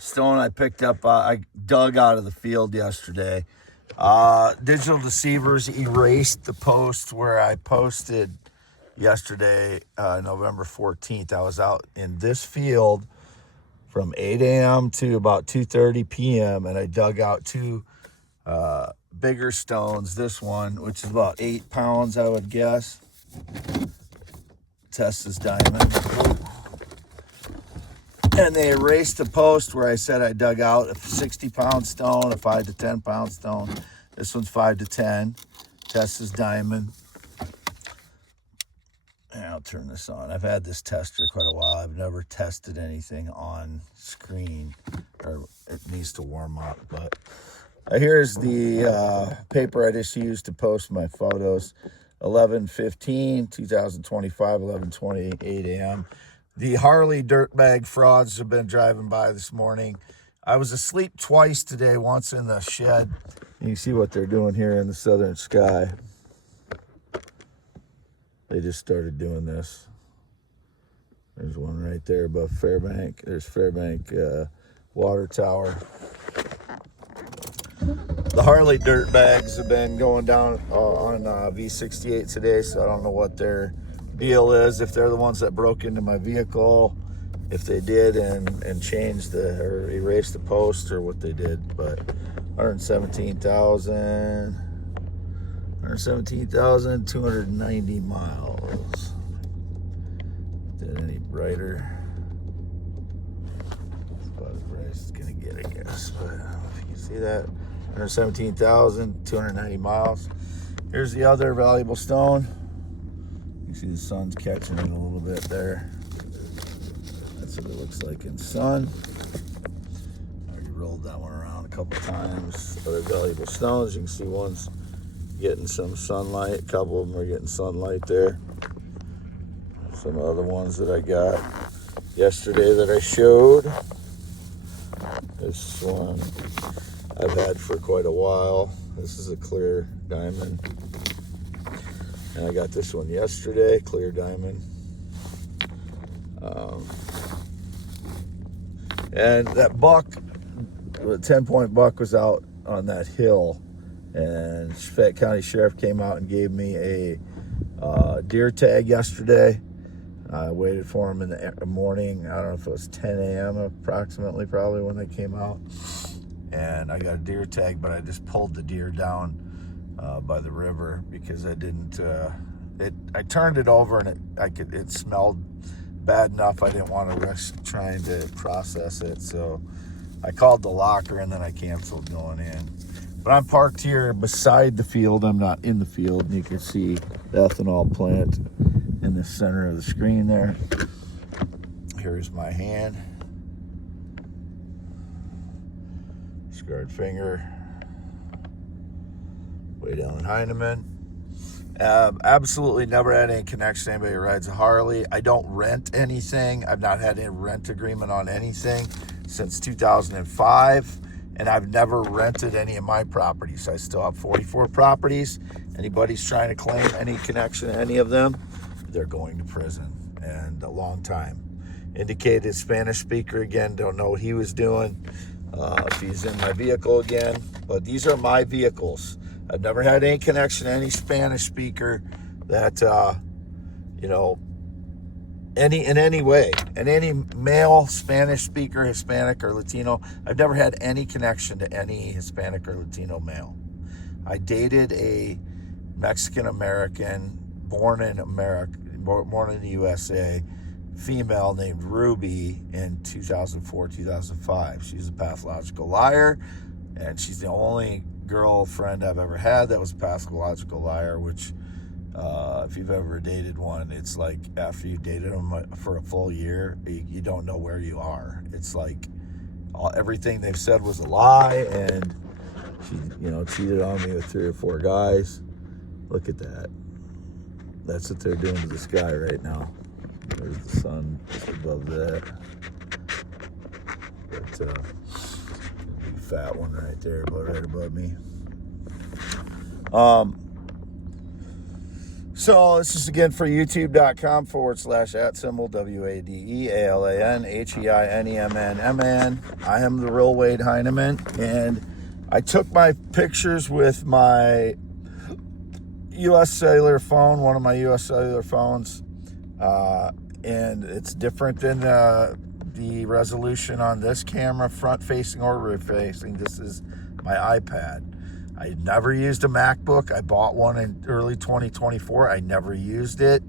stone I picked up, I dug out of the field yesterday. Digital deceivers erased the post where I posted yesterday, November 14th. I was out in this field from 8 a.m. to about 2:30 p.m. and I dug out two bigger stones. This one, which is about 8 pounds, I would guess. Test this diamond. And they erased the post where I said I dug out a 60-pound stone, a 5 to 10-pound stone. This one's 5 to 10. Test this diamond. And I'll turn this on. I've had this tester quite a while. I've never tested anything on screen, or it needs to warm up. But here's the paper I just used to post my photos. 11/15/2025, 11:28 a.m. The Harley dirtbag frauds have been driving by this morning. I was asleep twice today, once in the shed. You can see what they're doing here in the southern sky. They just started doing this. There's one right there above Fairbank. There's Fairbank water tower. The Harley dirtbags have been going down on V68 today, so I don't know what their deal is, if they're the ones that broke into my vehicle, if they did and changed or erased the post, or what they did. But 117,290 miles. Did any brighter? That's about as bright as it's gonna get, I guess. But I don't know if you can see that. 117,290 miles. Here's the other valuable stone. You see the sun's catching it a little bit there. That's what it looks like in sun. I already rolled that one around a couple times. Other valuable stones. You can see one's getting some sunlight. A couple of them are getting sunlight there. Some other ones that I got yesterday that I showed. This one I've had for quite a while. This is a clear diamond. And I got this one yesterday, clear diamond. And that buck, the 10-point buck, was out on that hill. And Fayette County Sheriff came out and gave me a deer tag yesterday. I waited for him in the morning. I don't know if it was 10 a.m. approximately, probably, when they came out. And I got a deer tag, but I just pulled the deer down by the river because I didn't. I turned it over and it smelled bad enough. I didn't want to risk trying to process it, so I called the locker and then I canceled going in. But I'm parked here beside the field. I'm not in the field, and you can see the ethanol plant in the center of the screen there. Here's my hand. Scarred finger. Way down in Heineman. Absolutely never had any connection to anybody who rides a Harley. I don't rent anything. I've not had any rent agreement on anything since 2005. And I've never rented any of my properties. I still have 44 properties. Anybody's trying to claim any connection to any of them, they're going to prison. And a long time. Indicated Spanish speaker again. Don't know what he was doing. If he's in my vehicle again. But these are my vehicles. I've never had any connection to any Spanish speaker that, in any way. And any male Spanish speaker, Hispanic or Latino, I've never had any connection to any Hispanic or Latino male. I dated a Mexican-American, born in the USA, female named Ruby in 2004, 2005. She's a pathological liar, and she's the only girlfriend I've ever had that was a pathological liar, which if you've ever dated one, it's like after you dated them for a full year, you don't know where you are. It's like everything they've said was a lie, and she, cheated on me with 3 or 4 guys. Look at that. That's what they're doing to the sky right now. There's the sun just above that. But big fat one right there, right above me. So this is again for youtube.com/@symbol WADEALANHEINEMNMN. I am the real Wade Heineman, and I took my pictures with my US cellular phone, one of my US cellular phones, and it's different than the resolution on this camera, front facing or rear facing. This is my iPad. I never used a MacBook. I bought one in early 2024. I never used it,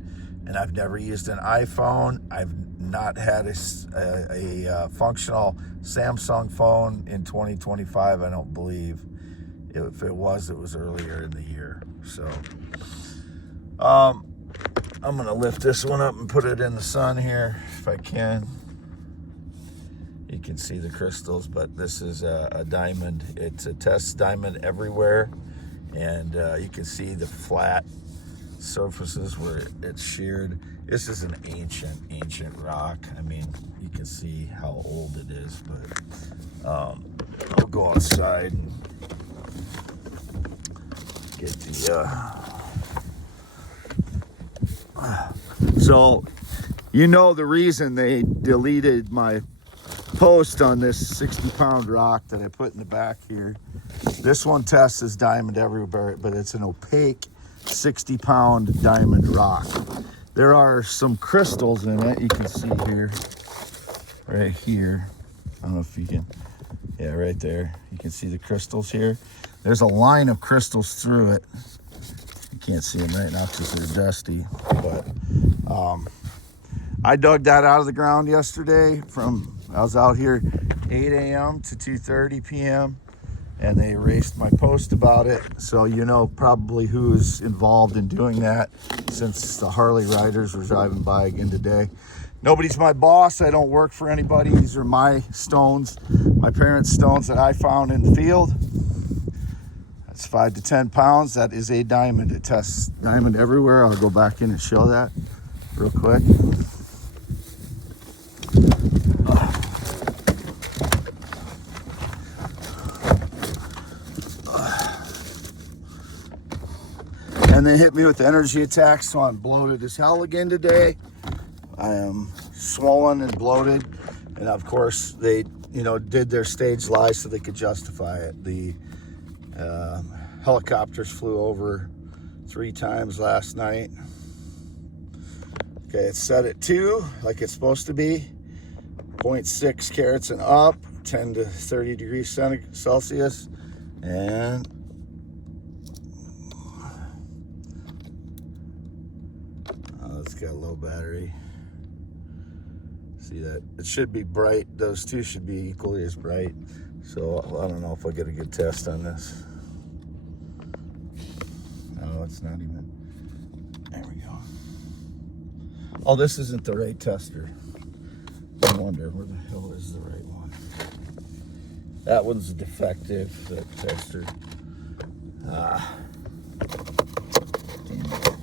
and I've never used an iPhone. I've not had a functional Samsung phone in 2025, I don't believe. If it was earlier in the year. So I'm gonna lift this one up and put it in the sun here if I can. You can see the crystals, but this is a diamond. It's a test diamond everywhere, and you can see the flat surfaces where it's sheared. This is an ancient rock. I mean, you can see how old it is, but I'll go outside and get the so you know the reason they deleted my post on this 60-pound rock that I put in the back here. This one tests as diamond everywhere, but it's an opaque 60-pound diamond rock. There are some crystals in it. You can see here, right here. I don't know if you can, yeah, right there. You can see the crystals here. There's a line of crystals through it. You can't see them right now because they're dusty, but I dug that out of the ground yesterday. I was out here 8 a.m. to 2:30 p.m. and they erased my post about it. So you know probably who's involved in doing that, since the Harley riders were driving by again today. Nobody's my boss. I don't work for anybody. These are my stones, my parents' stones that I found in the field. That's 5 to 10 pounds. That is a diamond. It tests diamond everywhere. I'll go back in and show that real quick. And they hit me with energy attacks, so I'm bloated as hell again today. I am swollen and bloated, and of course they, did their stage lie so they could justify it. The helicopters flew over 3 times last night. Okay, it's set at 2, like it's supposed to be. 0.6 carats and up, 10 to 30 degrees Celsius, and it's got a low battery. See that? It should be bright. Those two should be equally as bright. So I don't know if I'll get a good test on this. No, it's not even. There we go. Oh, this isn't the right tester. I wonder where the hell is the right one. That one's defective, that tester. Damn it.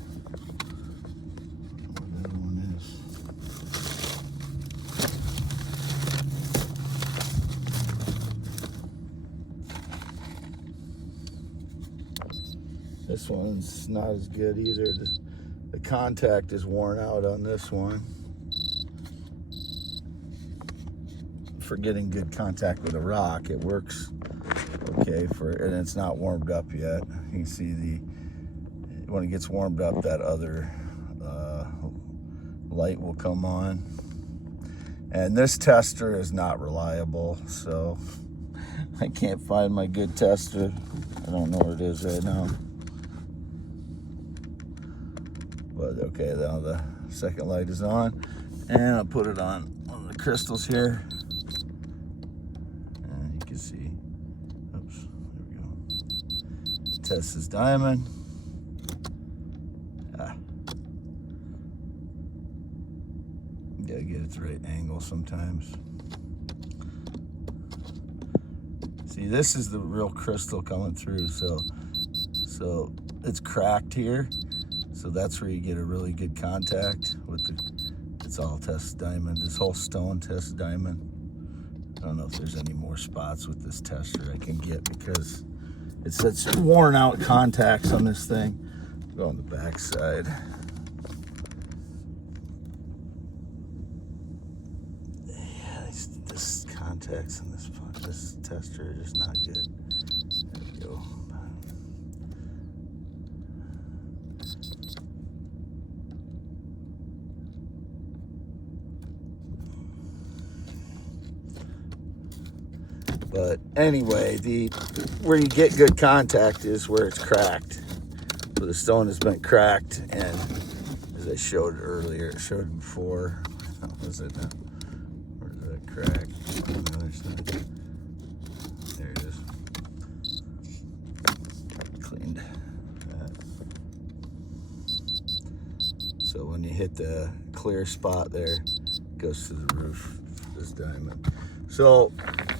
This one's not as good either. The contact is worn out on this one. For getting good contact with a rock, it works okay and it's not warmed up yet. You can see when it gets warmed up, that other light will come on. And this tester is not reliable, so I can't find my good tester. I don't know where it is right now. But okay, now the second light is on, and I'll put it on one of the crystals here. And you can see, oops, there we go. Test this diamond. Gotta get its right angle sometimes. See, this is the real crystal coming through, so it's cracked here. So that's where you get a really good contact with it's all test diamond. This whole stone test diamond. I don't know if there's any more spots with this tester I can get, because it's such worn out contacts on this thing. Go on the back side. Yeah, this contacts and this tester is not good. There we go. But anyway, where you get good contact is where it's cracked. So the stone has been cracked, and as I showed earlier, it showed before. What was it? Where's that crack? On the other side. There it is. Cleaned that. So when you hit the clear spot there, it goes to the roof of this diamond. So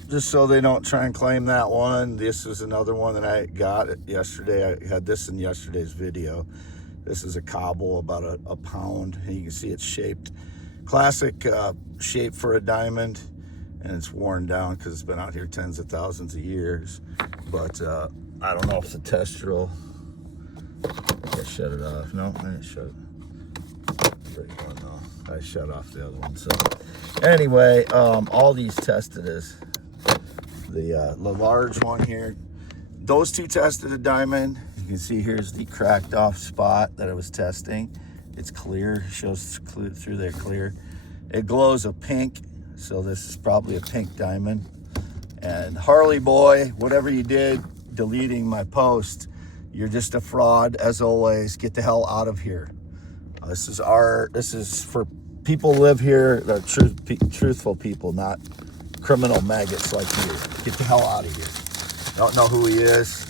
just so they don't try and claim that one, this is another one that I got yesterday. I had this in yesterday's video. This is a cobble, about a pound, and you can see it's shaped. Classic shape for a diamond, and it's worn down because it's been out here tens of thousands of years. But I don't know if the tester will. I shut it off. No, I didn't shut it. No, I shut off the other one. So anyway, all these tested as the large one here. Those two tested a diamond. You can see here's the cracked off spot that I was testing. It's clear, shows through there clear. It glows a pink, so this is probably a pink diamond. And Harley boy, whatever you did deleting my post, you're just a fraud as always. Get the hell out of here. This is for people who live here that are truthful people, not criminal maggots like you. Get the hell out of here. Don't know who he is.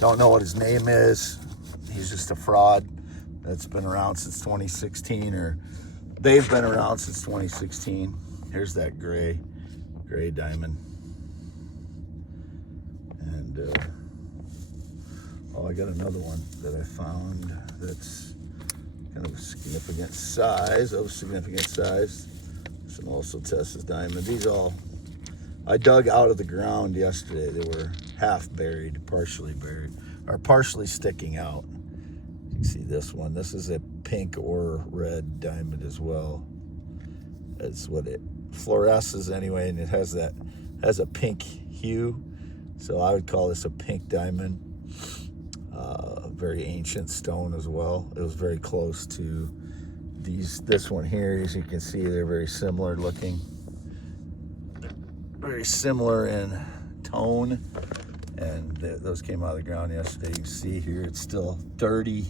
Don't know what his name is. He's just a fraud that's been around since 2016, or they've been around since 2016. Here's that gray diamond. And I got another one that I found that's kind of a significant size. Some also Tessa's diamond. These all I dug out of the ground yesterday. They were half buried, partially buried, or partially sticking out. You can see this one. This is a pink or red diamond as well. That's what it fluoresces anyway, and it has a pink hue. So I would call this a pink diamond. Very ancient stone as well. It was very close to this one here. As you can see, they're very similar looking. Very similar in tone. And those came out of the ground yesterday. You can see here it's still dirty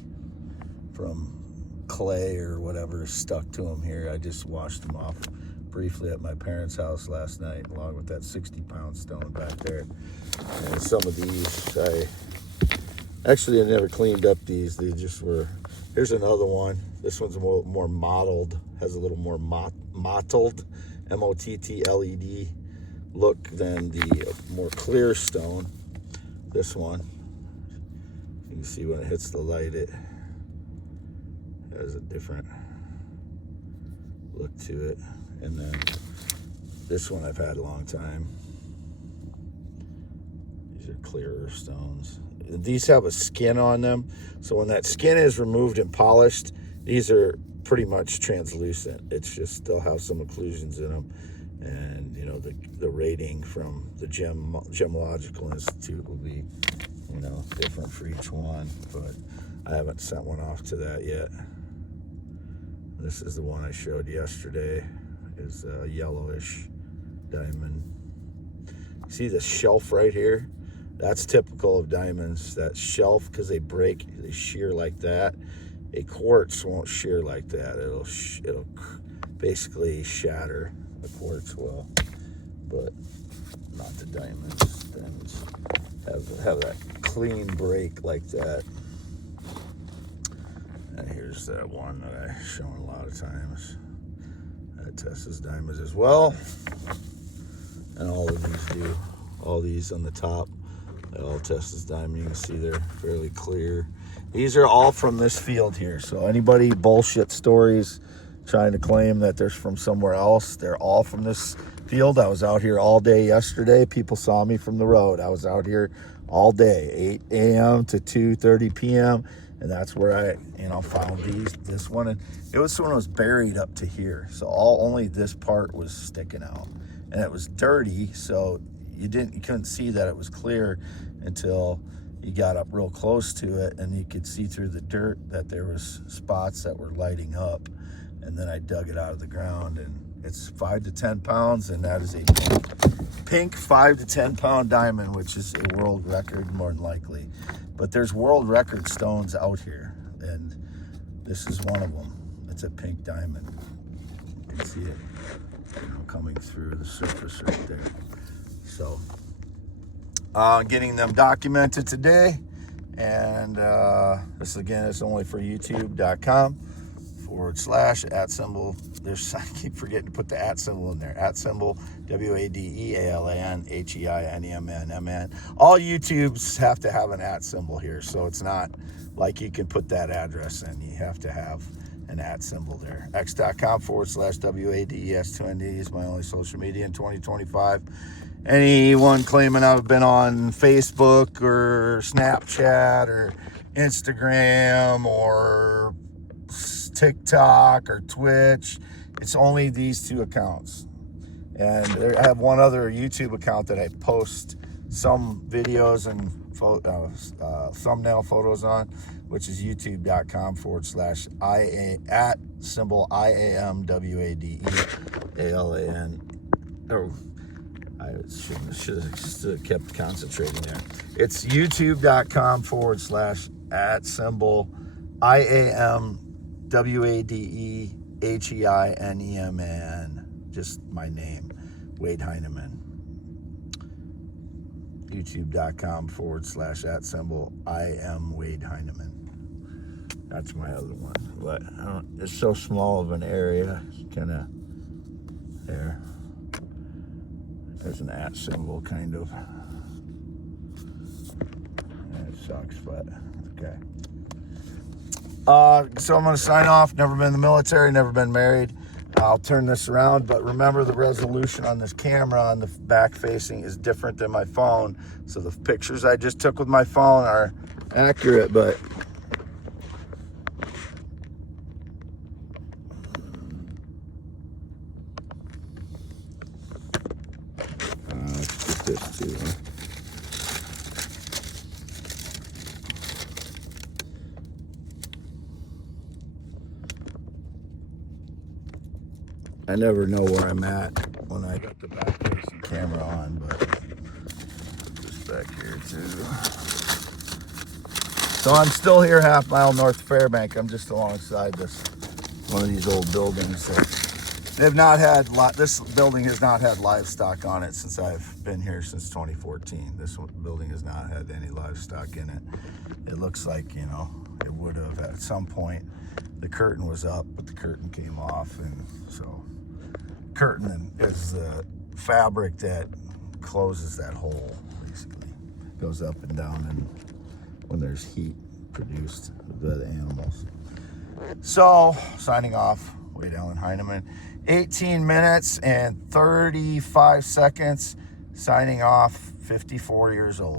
from clay or whatever stuck to them here. I just washed them off briefly at my parents' house last night, along with that 60-pound stone back there. And some of these, I never cleaned up these. They just were. Here's another one. This one's more mottled, has a little more mottled, M-O-T-T-L-E-D look than the more clear stone. This one, you can see when it hits the light, it has a different look to it. And then this one I've had a long time. These are clearer stones. These have a skin on them, so when that skin is removed and polished, these are pretty much translucent. It's just they'll have some occlusions in them, and you know the rating from the Gemological Institute will be different for each one, but I haven't sent one off to that yet. This is the one I showed yesterday. Is a yellowish diamond. See the shelf right here? That's typical of diamonds. That shelf, because they shear like that. A quartz won't shear like that. It'll basically shatter. The quartz will, but not the diamonds. Diamonds have that clean break like that. And here's that one that I've shown a lot of times. That tests diamonds as well. And all of these do. All these on the top, they all test as diamond. You can see they're fairly clear. These are all from this field here. So anybody bullshit stories trying to claim that they're from somewhere else, they're all from this field. I was out here all day yesterday. People saw me from the road. I was out here all day, 8 a.m. to 2:30 p.m. And that's where I, found this one. And it was when it was buried up to here. So only this part was sticking out. And it was dirty, so you couldn't see that it was clear until you got up real close to it, and you could see through the dirt that there was spots that were lighting up. And then I dug it out of the ground, and it's 5 to 10 pounds, and that is a pink 5 to 10 pound diamond, which is a world record more than likely. But there's world record stones out here, and this is one of them. It's a pink diamond. You can see it coming through the surface right there. So getting them documented today, and this again is only for youtube.com /@ I keep forgetting to put the @ in there. @ WADEALANHEINEMN. All YouTubes have to have an @ here, so it's not like you can put that address in. You have to have an @ there. x.com /WADES2ND is my only social media in 2025. Anyone claiming I've been on Facebook or Snapchat or Instagram or TikTok or Twitch, it's only these 2 accounts. And I have one other YouTube account that I post some videos and thumbnail photos on, which is youtube.com /IAMWADEALAN. Oh, I should have kept concentrating there. It's youtube.com /IAMWADEHEINEMN. Just my name, Wade Heineman. youtube.com /@ Wade Heineman. That's my other one, but it's so small of an area. Kind of there. There's an @ kind of. It sucks, but okay. So I'm going to sign off. Never been in the military, never been married. I'll turn this around, but remember the resolution on this camera on the back facing is different than my phone. So the pictures I just took with my phone are accurate, but let's get this too. I never know where I'm at when I got the back facing camera on, but just back here too. So I'm still here, half mile north of Fairbank. I'm just alongside one of these old buildings. So they've not had this building has not had livestock on it since I've been here since 2014. This building has not had any livestock in it. It looks like it would have at some point. The curtain was up, but the curtain came off, and so curtain is the fabric that closes that hole. Basically, goes up and down, and when there's heat produced by the animals. So signing off, Wade Allen Heineman. 18 minutes and 35 seconds. Signing off. 54 years old.